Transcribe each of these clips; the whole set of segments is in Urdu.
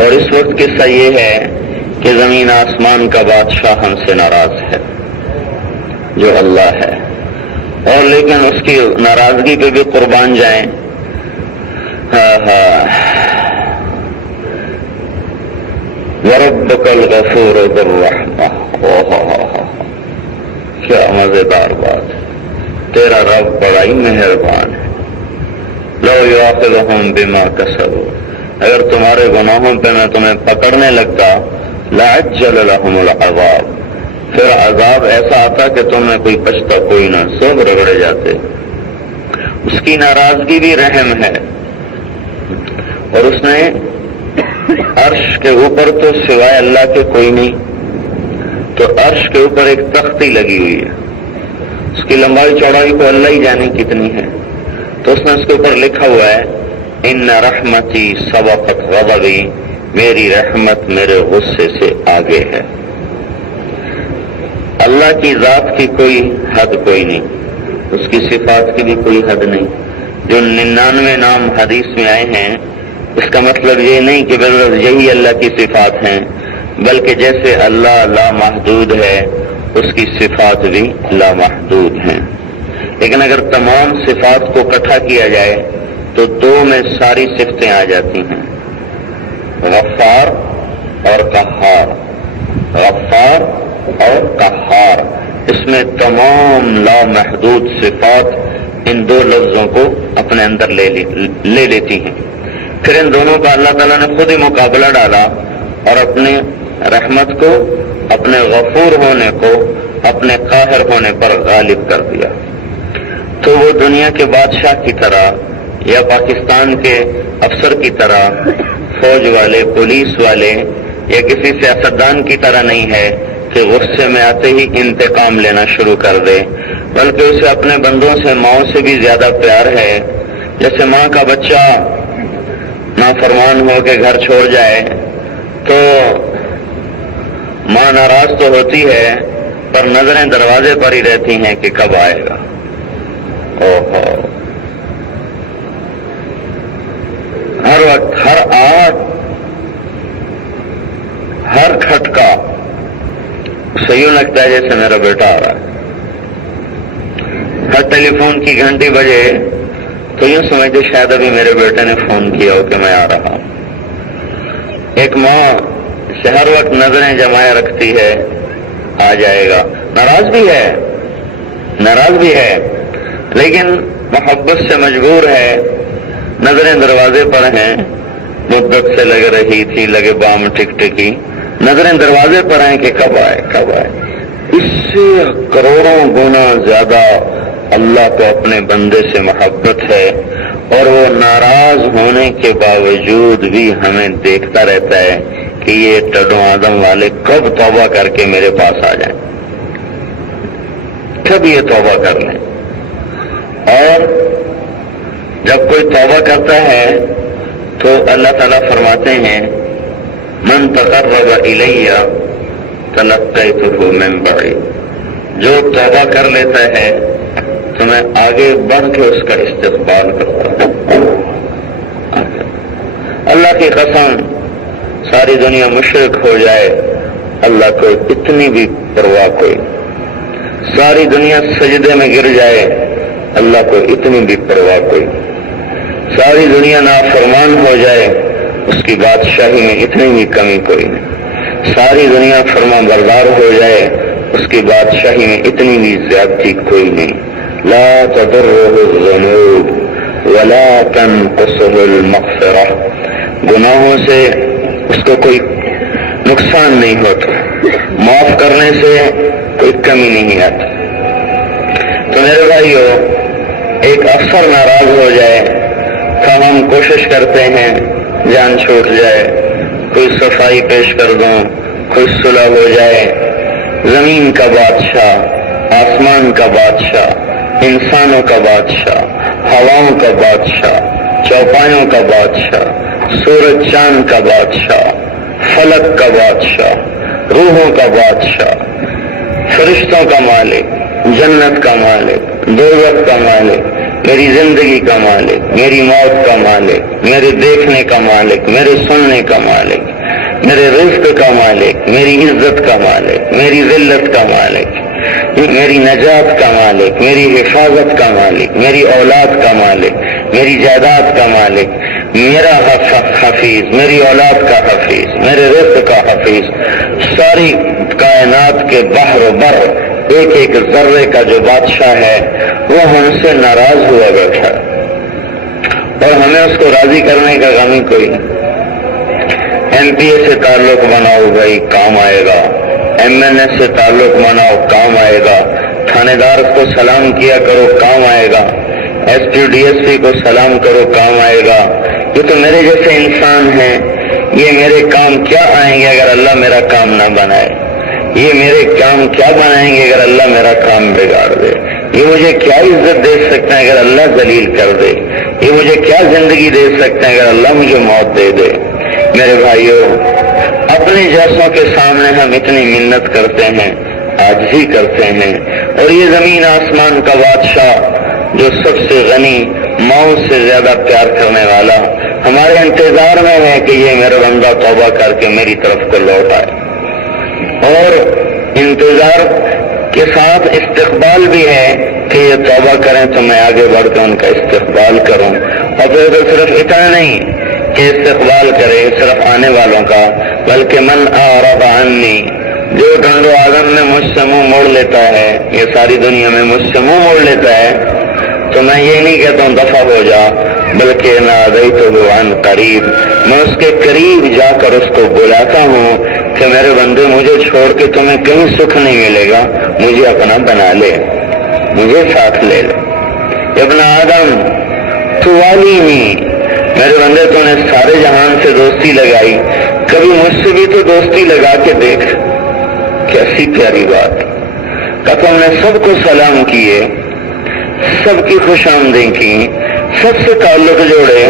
اور اس وقت قصہ یہ ہے کہ زمین آسمان کا بادشاہ ہم سے ناراض ہے جو اللہ ہے، اور لیکن اس کی ناراضگی پہ بھی قربان جائیں۔ وَرَبُّكَ الْغَفُورُ ذُو الرَّحْمَةِ، کیا مزیدار بات ہے، تیرا رب بڑا ہی مہربان ہے۔ لَوْ يُؤَاخِذُهُم بِمَا كَسَبُوا، اگر تمہارے گناہوں پہ میں تمہیں پکڑنے لگتا لَعَجَّلَ لَهُمُ الْعَذَابَ، پھر عذاب ایسا آتا کہ تمہیں کوئی بچتا کوئی نہ، سب رگڑے جاتے۔ اس کی ناراضگی بھی رحم ہے، اور اس نے عرش کے اوپر تو سوائے اللہ کے کوئی نہیں، تو عرش کے اوپر ایک تختی لگی ہوئی ہے، اس کی لمبائی چوڑائی کو اللہ ہی جانے کتنی ہے، تو اس نے اس کے اوپر لکھا ہوا ہے ان رحمتی سبقت غضبی، میری رحمت میرے غصے سے آگے ہے۔ اللہ کی ذات کی کوئی حد کوئی نہیں، اس کی صفات کی بھی کوئی حد نہیں۔ جو 99 نام حدیث میں آئے ہیں، اس کا مطلب یہ نہیں کہ بس یہی اللہ کی صفات ہیں، بلکہ جیسے اللہ لامحدود ہے اس کی صفات بھی لامحدود ہیں۔ لیکن اگر تمام صفات کو اکٹھا کیا جائے تو دو میں ساری صفتیں آ جاتی ہیں، غفار اور قہار۔ غفار اور قہار، اس میں تمام لامحدود صفات ان دو لفظوں کو اپنے اندر لے لیتی ہیں۔ پھر ان دونوں کا اللہ تعالیٰ نے خود ہی مقابلہ ڈالا اور اپنے رحمت کو، اپنے غفور ہونے کو اپنے قاہر ہونے پر غالب کر دیا۔ تو وہ دنیا کے بادشاہ کی طرح یا پاکستان کے افسر کی طرح، فوج والے، پولیس والے یا کسی سیاستدان کی طرح نہیں ہے کہ غصے میں آتے ہی انتقام لینا شروع کر دے، بلکہ اسے اپنے بندوں سے، ماؤں سے بھی زیادہ پیار ہے۔ جیسے ماں کا بچہ نافرمان ہو کے گھر چھوڑ جائے تو ماں ناراض تو ہوتی ہے، پر نظریں دروازے پر ہی رہتی ہیں کہ کب آئے گا۔ اوہو، ہر وقت، ہر آہٹ، ہر کھٹکا اسے یوں لگتا ہے جیسے میرا بیٹا آ رہا ہے۔ ہر ٹیلی فون کی گھنٹی بجے تو یوں سمجھتے شاید ابھی میرے بیٹے نے فون کیا ہو کہ میں آ رہا ہوں۔ ایک ماں سے ہر وقت نظریں جمائے رکھتی ہے، آ جائے گا۔ ناراض بھی ہے، ناراض بھی ہے، لیکن محبت سے مجبور ہے۔ نظریں دروازے پر ہیں، مدت سے لگ رہی تھی، لگے بام ٹک ٹکی، نظریں دروازے پر ہیں کہ کب آئے کب آئے۔ اس سے کروڑوں گنا زیادہ اللہ کو اپنے بندے سے محبت ہے، اور وہ ناراض ہونے کے باوجود بھی ہمیں دیکھتا رہتا ہے کہ یہ ٹڈو آدم والے کب توبہ کر کے میرے پاس آ جائیں، کب یہ توبہ کر لیں۔ اور جب کوئی توبہ کرتا ہے تو اللہ تعالیٰ فرماتے ہیں من تقرب الی تلقیتہ من بعید، جو توبہ کر لیتا ہے تو میں آگے بڑھ کے اس کا استقبال کرتا ہوں۔ اللہ کی قسم، ساری دنیا مشرک ہو جائے، اللہ کو اتنی بھی پرواہ کوئی، ساری دنیا سجدے میں گر جائے، اللہ کو اتنی بھی پرواہ کوئی، ساری دنیا نافرمان ہو جائے، اس کی بادشاہی میں اتنی بھی کمی کوئی نہیں، ساری دنیا فرما بردار ہو جائے، اس کی بادشاہی میں اتنی بھی زیادتی کوئی نہیں۔ لا تضرہ الذنوب ولا تنقصہ المغفرہ، گناہوں سے اس کو کوئی نقصان نہیں ہوتا، معاف کرنے سے کوئی کمی نہیں آتی۔ تو میرے بھائیو، ایک افسر ناراض ہو جائے تو ہم کوشش کرتے ہیں جان چھوٹ جائے، کوئی صفائی پیش کر دوں، کوئی صلح ہو جائے۔ زمین کا بادشاہ، آسمان کا بادشاہ، انسانوں کا بادشاہ، ہواؤں کا بادشاہ، چوپایوں کا بادشاہ، سورج چاند کا بادشاہ، فلک کا بادشاہ، روحوں کا بادشاہ، فرشتوں کا مالک، جنت کا مالک، دوزخ کا مالک، میری زندگی کا مالک، میری موت کا مالک، میرے دیکھنے کا مالک، میرے سننے کا مالک، میرے رزق کا مالک، میری عزت کا مالک، میری ذلت کا مالک، میری نجات کا مالک، میری حفاظت کا مالک، میری اولاد کا مالک، میری جائیداد کا مالک، میرا حفیظ، میری اولاد کا حفیظ، میرے رزق کا حفیظ، ساری کائنات کے بحر و بر ایک ایک ذرے کا جو بادشاہ ہے وہ ہم سے ناراض ہوا بیٹھا اور ہمیں اس کو راضی کرنے کا غم ہی کوئی نہیں۔ ایم پی اے سے تعلق بناؤ بھائی کام آئے گا، ایم این اے سے تعلق بناؤ کام آئے گا، تھانے دار کو سلام کیا کرو کام آئے گا، S P D S P کو سلام کرو کام آئے گا۔ یہ تو میرے جیسے انسان ہیں، یہ میرے کام کیا آئیں گے اگر اللہ میرا کام نہ بنائے؟ یہ میرے کام کیا بنائیں گے اگر اللہ میرا کام بگاڑ دے؟ یہ مجھے کیا عزت دے سکتے ہیں اگر اللہ ذلیل کر دے؟ یہ مجھے کیا زندگی دے سکتے ہیں اگر اللہ مجھے موت دے دے؟ میرے بھائیوں، اپنے جیسوں کے سامنے ہم اتنی منت کرتے ہیں، عاجزی کرتے ہیں، اور یہ زمین آسمان کا بادشاہ جو سب سے غنی، ماؤں سے زیادہ پیار کرنے والا، ہمارے انتظار میں ہے کہ یہ میرا بندہ توبہ کر کے میری طرف کو لوٹ آئے، اور انتظار کے ساتھ استقبال بھی ہے کہ یہ توبہ کریں تو میں آگے بڑھ کے ان کا استقبال کروں۔ اور پھر تو صرف اتنا نہیں کہ استقبال کرے صرف آنے والوں کا، بلکہ من اعرض عنی، جو ڈنڈو آدم میں مجھ سے منہ موڑ لیتا ہے، یہ ساری دنیا میں مجھ سے منہ موڑ لیتا ہے، تو میں یہ نہیں کہتا ہوں دفع ہو جا، بلکہ نادیتہ عن قریب، میں اس کے قریب جا کر اس کو بلاتا ہوں کہ میرے بندے مجھے چھوڑ کے تمہیں کہیں سکھ نہیں ملے گا، مجھے اپنا بنا لے، مجھے ساتھ لے لے۔ ابن آدم تو والی نہیں، میرے بندے تو نے سارے جہان سے دوستی لگائی، کبھی مجھ سے بھی تو دوستی لگا کے دیکھ، کیسی پیاری بات کہ تم نے سب کو سلام کیے، سب کی خوش آمدید کی، سب سے تعلق جوڑے،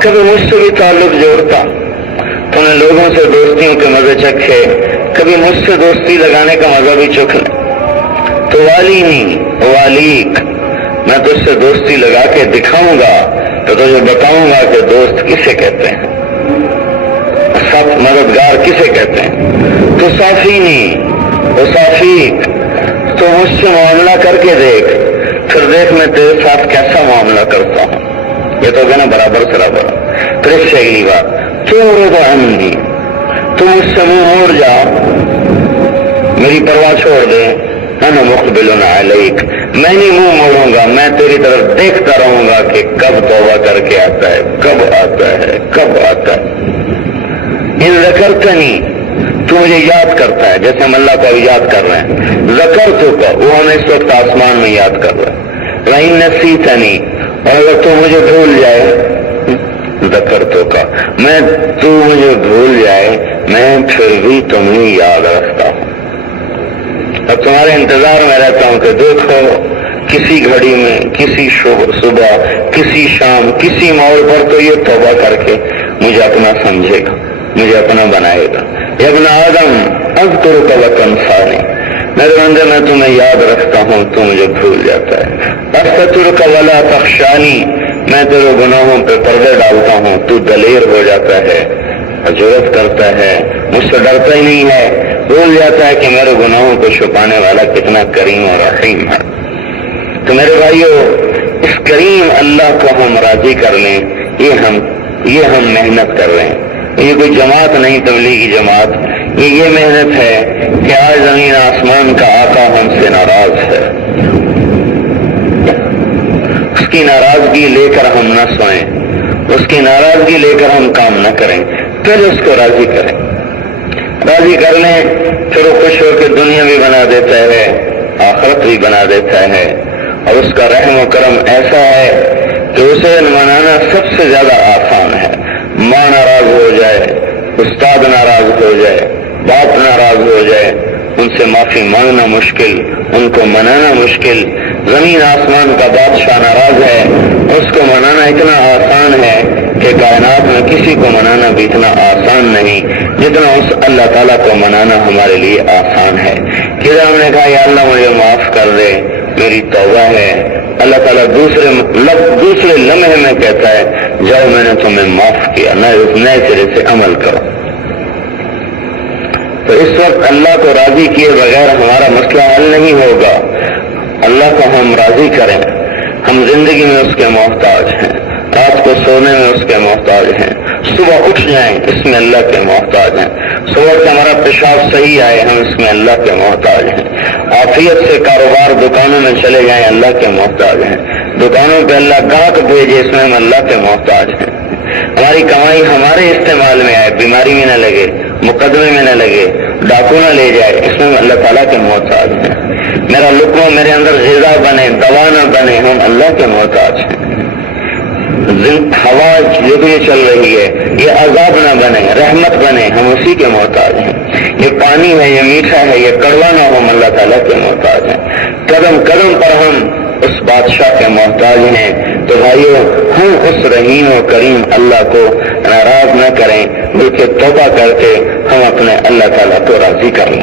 کبھی مجھ سے بھی تعلق جوڑتا، تم نے لوگوں سے دوستیوں کے مزے چکھے، کبھی مجھ سے دوستی لگانے کا مزہ بھی چکھ لے۔ تو والی نہیں والیک، میں تجھ سے دوستی لگا کے دکھاؤں گا تو تجھے بتاؤں گا کہ دوست کسے کہتے ہیں، سب مددگار کسے کہتے ہیں۔ تو صافی نہیں وہ صافیک، تو مجھ سے معاملہ کر کے دیکھ، پھر دیکھ میں تیرے ساتھ کیسا معاملہ کرتا ہوں۔ یہ تو کہنا برابر سرابر۔ پھر اس سے اگلی بات، تو رضا عنی، تو مجھ سے منہ موڑ جا، میری پرواہ چھوڑ دے، انا مقبل علیک، میں نہیں منہ موڑوں گا، میں تیری طرف دیکھتا رہوں گا کہ کب توبہ کر کے آتا ہے، کب آتا ہے، کب آتا ہے۔ ان ذکرتنی، تو مجھے یاد کرتا ہے جیسے ہم اللہ کو یاد کر رہے ہیں، ذکرتو کا، وہ ہمیں اس وقت آسمان میں یاد کر رہا ہے، وَإِن نَسِيتَنِي، اور اگر تو مجھے بھول جائے، ذکرتو کا، میں تو مجھے بھول جائے میں پھر بھی تمہیں یاد رکھتا ہوں، اب تمہارے انتظار میں رہتا ہوں کہ دیکھو کسی گھڑی میں، کسی صبح، کسی شام، کسی موڑ پر تو یہ توبہ کر کے مجھے اپنا سمجھے گا، مجھے اپنا بنائے گا۔ ابن آدم اذکرک وتنسانی، میرے بندے میں تمہیں یاد رکھتا ہوں تو مجھے بھول جاتا ہے۔ استترک ولا تخشانی، میں تیرے گناہوں پہ پردے ڈالتا ہوں تو دلیر ہو جاتا ہے، جرأت کرتا ہے، مجھ سے ڈرتا ہی نہیں ہے، بھول جاتا ہے کہ میرے گناہوں کو چھپانے والا کتنا کریم اور رحیم ہے۔ تو میرے بھائیو، اس کریم اللہ کو ہم راضی کر لیں، یہ ہم محنت کر رہے ہیں، یہ کوئی جماعت نہیں تبلیغی جماعت، یہ محنت ہے کہ آج زمین آسمان کا آقا ہم سے ناراض ہے، اس کی ناراضگی لے کر ہم نہ سوئیں، اس کی ناراضگی لے کر ہم کام نہ کریں، پھر اس کو راضی کریں، راضی کر لیں، پھر وہ خوش ہو کے دنیا بھی بنا دیتا ہے، آخرت بھی بنا دیتا ہے، اور اس کا رحم و کرم ایسا ہے کہ اسے منانا سب سے زیادہ آسان ہے۔ ماں ناراض ہو جائے، استاد ناراض ہو جائے، باپ ناراض ہو جائے، ان سے معافی مانگنا مشکل، ان کو منانا مشکل، زمین آسمان کا بادشاہ ناراض ہے، اس کو منانا اتنا آسان ہے کہ کائنات میں کسی کو منانا بھی اتنا آسان نہیں جتنا اس اللہ تعالیٰ کو منانا ہمارے لیے آسان ہے۔ کہ ہم نے کہا یا اللہ مجھے معاف کر دے، میری توبہ ہے. اللہ تعالیٰ دوسرے لمحے میں کہتا ہے جاؤ میں نے تمہیں معاف کیا، نئے سرے سے عمل کرو. تو اس وقت اللہ کو راضی کیے بغیر ہمارا مسئلہ حل نہیں ہوگا. اللہ کو ہم راضی کریں. ہم زندگی میں اس کے محتاج ہیں، رات کو سونے میں اس کے محتاج ہیں، صبح اٹھ جائیں اس میں اللہ کے محتاج ہیں، صبح سے ہمارا پیشاب صحیح آئے ہم اس میں اللہ کے محتاج ہیں، عافیت سے کاروبار دکانوں میں چلے جائیں اللہ کے محتاج ہیں، دکانوں پہ اللہ گاہک بھیجے اس میں ہم اللہ کے محتاج ہیں. ہماری کمائی ہمارے استعمال میں آئے، بیماری میں نہ لگے، مقدمے میں نہ لگے، ڈاکو نہ لے جائے، اس میں اللہ تعالیٰ کے محتاج ہیں. میرا لقمہ میرے اندر غذا بنے، دوا نہ بنے، ہم اللہ کے محتاج ہیں. ہوا جو بھی چل رہی ہے یہ عذاب نہ بنے، رحمت بنے، ہم اسی کے محتاج ہیں. یہ پانی ہے، یہ میٹھا ہے، یہ کڑوا نہ ہو، ہم اللہ تعالیٰ کے محتاج ہیں. قدم قدم پر ہم اس بادشاہ کے محتاج ہیں. تو بھائیو، ہم اس رحیم و کریم اللہ کو ناراض نہ کریں، بلکہ توبہ کر کے ہم اپنے اللہ تعالیٰ کو راضی کر لیں.